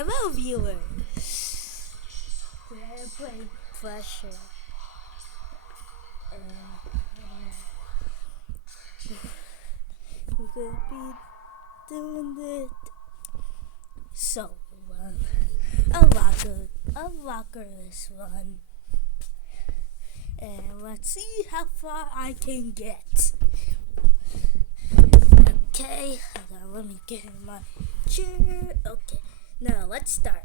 Hello, viewers. Today I'm playing Pressure. We're gonna be doing it. So, a lockerless one. And let's see how far I can get. Okay, hold on, let me get in my chair. Okay, now let's start.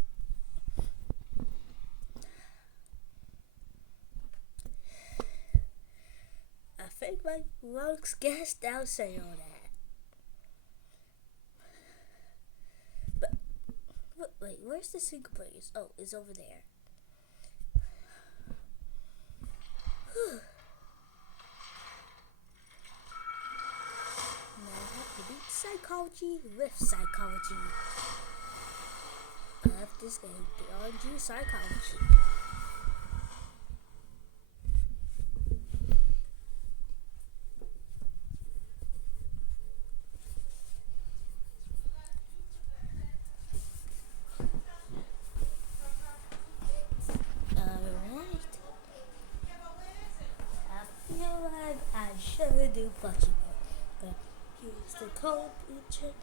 I think my looks guessed I'll say all that. But wait, where's the single players? Oh, it's over there. Now I have to beat psychology with psychology. I have this game, theology, psychology. I should do budget, but here's the code check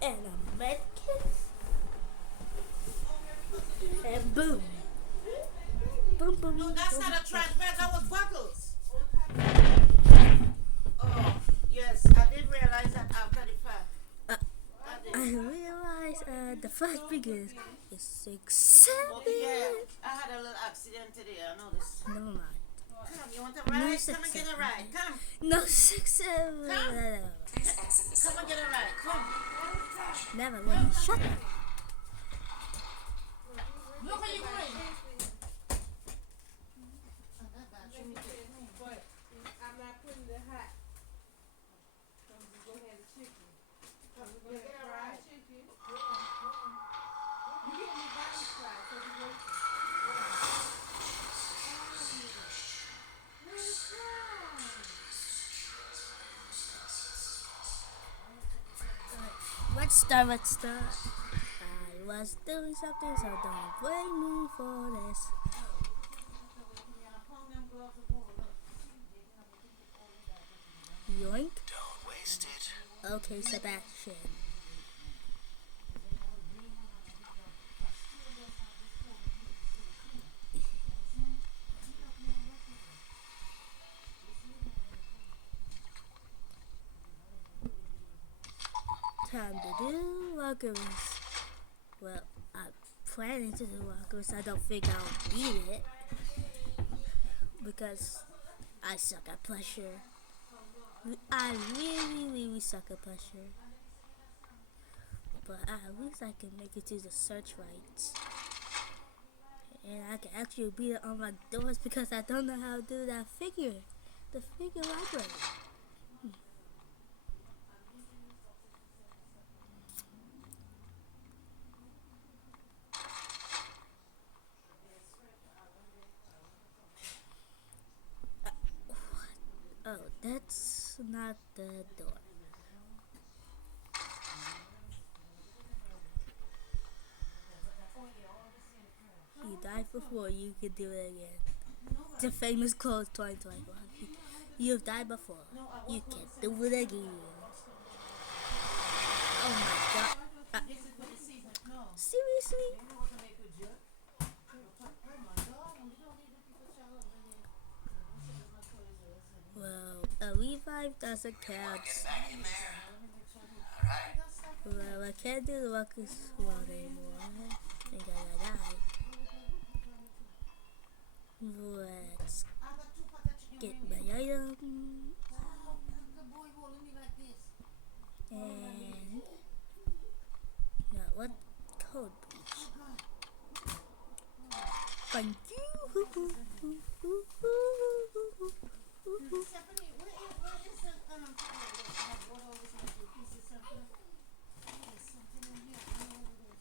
and a medkit, and boom, boom, boom. No, that's boom, not a trash bag. That was buckles. Oh, yes, I did realize that after the fact. I realized the first figure is 6, 7. Yeah, I had a little accident today. I know this. Never mind. Come, you want a ride? No, Come 6, and get 7. a ride. Come. No 6, 7. Come and get a ride. Come. Never mind. Shut up. Look where you're going. But I'm not putting the hot. So I'm just gonna have the chicken. So we're gonna have fried chicken. You get me body fried, so we go. Let's start. I was doing something, so don't blame me for this. Yoink. Don't waste it. Okay, Sebastian. Time to do lockers. Well, I'm planning to do lockers. I don't think I'll beat it because I suck at pressure. I really suck at pressure. But at least I can make it to the search rights. And I can actually beat it on my doors because I don't know how to do that figure. The figure library. Oh, that's not the door. You died before, you can do it again. The famous quote 2021. You've died before, you can do it again. Oh my god. Seriously? Well, a revive doesn't count. Well, I can't do the ruckus one anymore. I think I died. Let's get my item. And now what code please? Thank you. Stephanie, where is the There's something in here. I don't know what it is.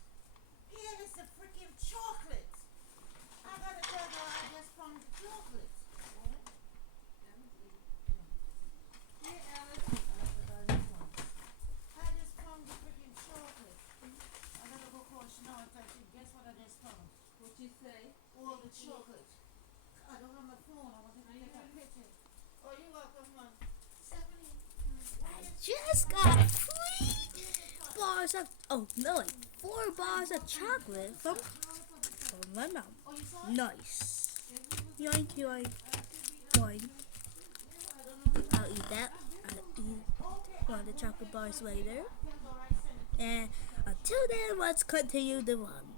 Here is the freaking chocolate. I gotta tell you, I just found the chocolate. What? Yeah, Alice. I just found the freaking chocolate. I gotta go call Chanel and tell just got 4 bars of chocolate from my mom. Nice. Yoink, yoink, yoink. I'll eat that. I'll eat one of the chocolate bars later. And until then, let's continue the run.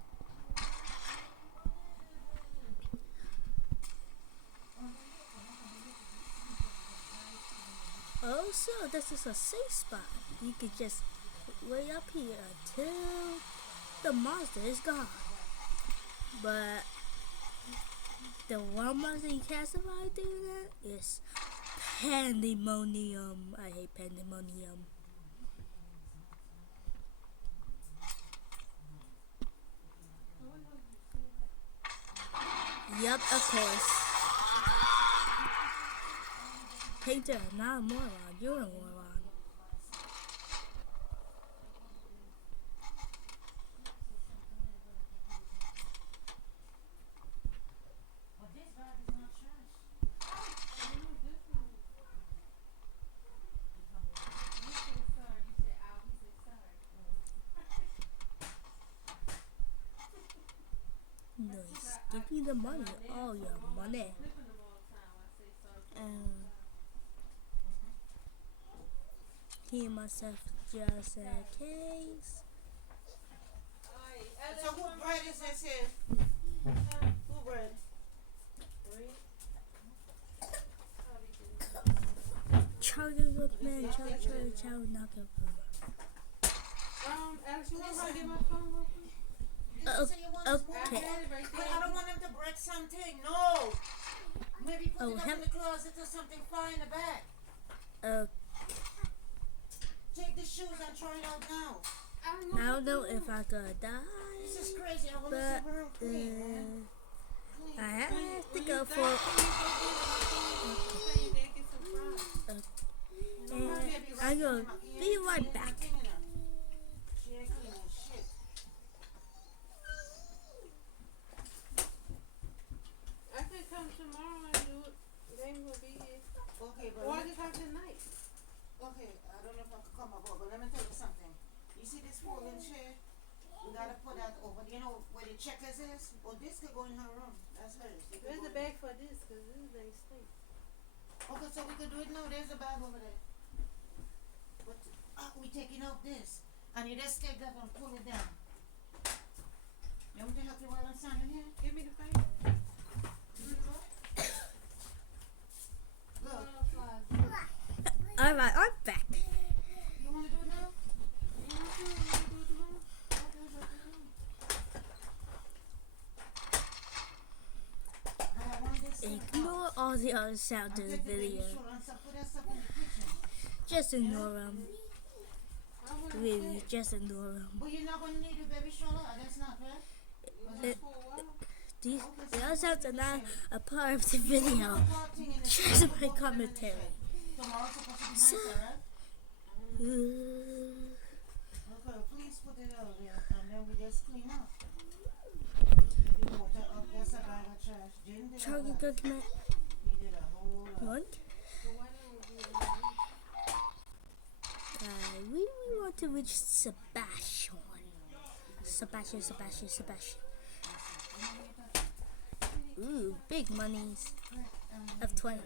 Also, this is a safe spot. You can just wait up here until the monster is gone. But the one monster you can't survive doing that is pandemonium. I hate pandemonium. Yup, of course. Painter, not a moron. You're a moron. Nice. Give me the money. All your money. Heal myself just in case. So who bread is this here? Who bread? Charlie look man, Charlie, knock up. Alex, you want to get my phone real quick? Okay. But I don't want him to break something. No. Maybe put it up in the closet or something. Fly in the back. Take the shoes and try it out now. I don't know if I could die. This is crazy. I want to see her clean. I have to go for. I'm gonna be right back. I could come tomorrow and do it. They ain't gonna be here. Okay, but or I could come tonight. Okay, I don't know if I could come aboard, but let me tell you something. You see this folding chair? We gotta put that over. You know where the checkers is? Well, this could go in her room. That's hers. There's a bag for this, because this thing stinks. Okay, so we could do it now. There's a bag over there. But we taking out this. And you just take that and pull it down. You want me to help you while I'm standing here? Give me the phone. Look. Alright, I'm back. You want to do it now? Ignore all the other sounds in the video. Just ignore them. Really, just ignore them. But you're not going to need a baby stroller? That's not right? The other sounds are not a part of the video. Just my commentary. So, okay, please put it out there and then we just clean up. Water up, there's a bag of trash. Charlie Cookman. He did a whole lot. What? I really want to reach Sebastian. Sebastian. Ooh, big monies of $25.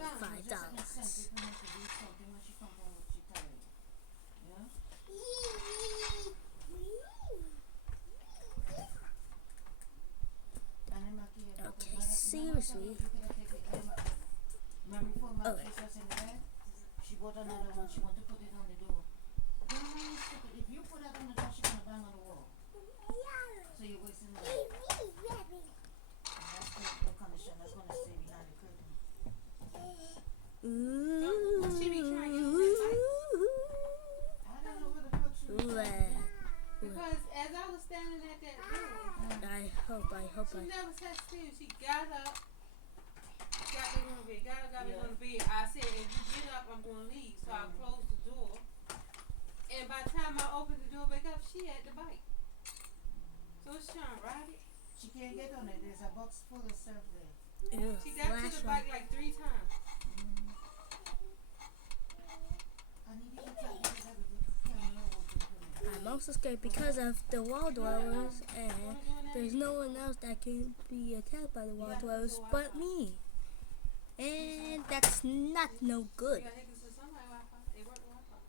Okay, seriously. Oh. She bought another one. She wanted to put it on the door. If you put that on the door, she's gonna bang on the wall. So you're wasting money. That's the condition. That's gonna stay behind the curtain. Ooh. She be trying to I don't know where the fuck she was. because as I was standing at that door, I hope she never sat still. She got up, got back on the bed, got back on the bed. I said, if you get up, I'm going to leave. So I closed the door. And by the time I opened the door back up, she had the bike. So she's trying to ride it. She can't get on it. There's a box full of stuff there. She got to the bike like 3 times. I need you to try to get everything camera open for me. I'm also scared because of the wall dwellers, and there's no one else that can be attacked by the wall dwellers but me. And that's not no good. You gotta hook this to somebody's Wi-Fi. It worked Wi-Fi.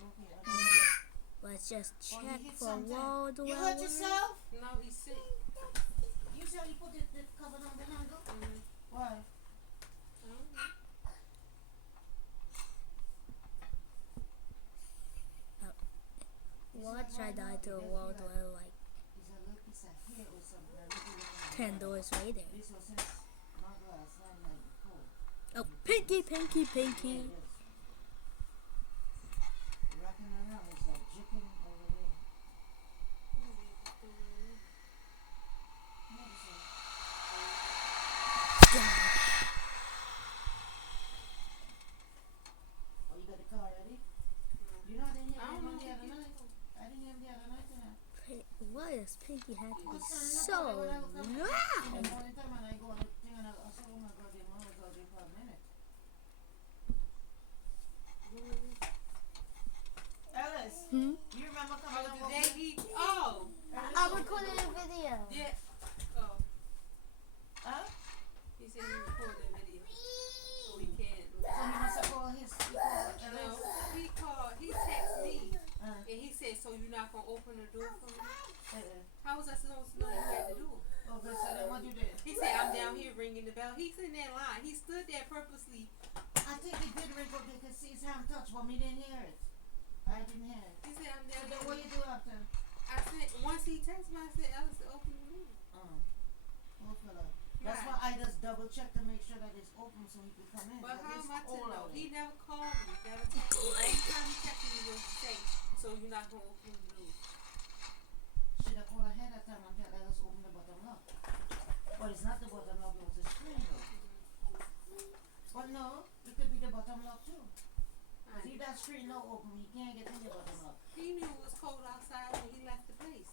Okay, I know. Let's just Oh, you check hit for something. wall You hurt dwellers. yourself? No, he's sick. You said you put the cover on the handle? Mm-hmm. Why? Watch I die to a wall dweller like It's a little piece of hair or something. I really don't know. 10 doors right there. This was since not last night before. Oh, pinky, pinky, pinky. Yes. Rocking around is like jiggling over there. Oh, you got the car ready? You know I didn't hear I don't him know the other if you night. I didn't hear him the other night tonight. Why does Pinky have to be Because so when I woke up in the loud? morning time and I go on the thing and I said, oh my God, the mom was out there for a minute. Alice, Hmm? you remember coming Oh, on the day he. Oh. I recorded a video. Yeah. Oh. Huh? He said he recorded the video. So we can. So he must have called his No, he called. He texted me. Uh, And he said, so you're not going to open the door for me? uh, How was I supposed to know you had the door? okay, so then what you did? He said, I'm down here ringing the bell. He's in that line. He stood there purposely. I think he did ring up because his hand touched, but me didn't hear it. I didn't hear it. He said, I'm So down then here. what you do after? I said, once he texted me, I said, Alice, open the door. Poor fella. That's Right. why I just double check to make sure that it's open so he can come in. But how it's am I to cold know? out He there. never called me. Never texted me. Every time he texted me, was to say, so you're not going to open the door. Should have called ahead of time and tell us open the bottom lock. But it's not the bottom lock, it was the screen lock. But no, it could be the bottom lock too. Cause if that screen lock open, he can't get in the bottom lock. He knew it was cold outside when he left the place.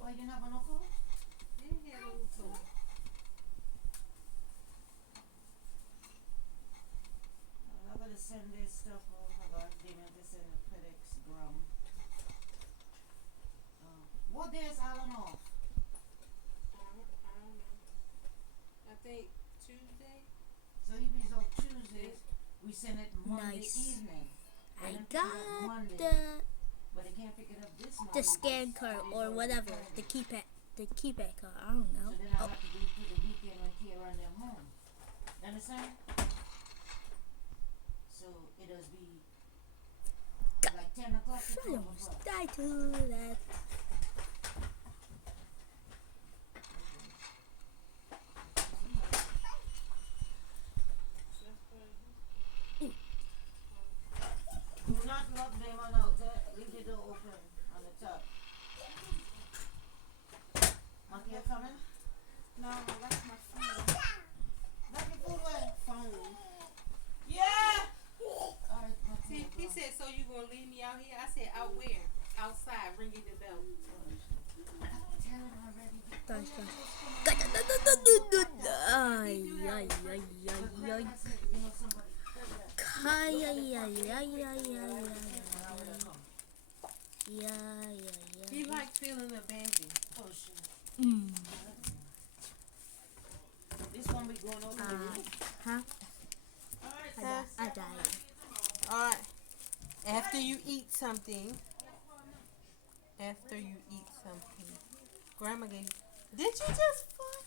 Oh, you didn't have a no call? Then he had a little cold. I'm gonna send this stuff over. I got Damien to send a FedEx gram. What day is Alan off? I don't know. I think Tuesday. So if he's off Tuesday, we send it Monday Nice. evening. I And then pick it up got Monday. the But they can't pick it up this Monday. the scan card or whatever, the keypad card. I don't know. So then I Oh, have to do it through the weekend when Kira and them home. You understand? So it does be like 10 o'clock to 12 almost o'clock. died to that. Do not lock them on out, leave the door open on the top. Monkey, you coming? No, I left my phone. Lock your food away. Phone. Yeah! Alright, Monkey. See, he said, so you going to leave me out here? I said, out where? Outside, ringing the bell. Tell him already. Gosh, ay, ay, ay, ay, ay. You know somebody. Ay, ay, ay, ay, ay, ay, ay. He like feeling abandoned. Oh shit. Mm. This one be going over the roof. Huh? Alright, I died. Alright. After you eat something. After you eat something. Grandma gave you. Did you just fart?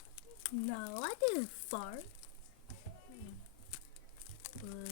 No, I didn't fart. Well,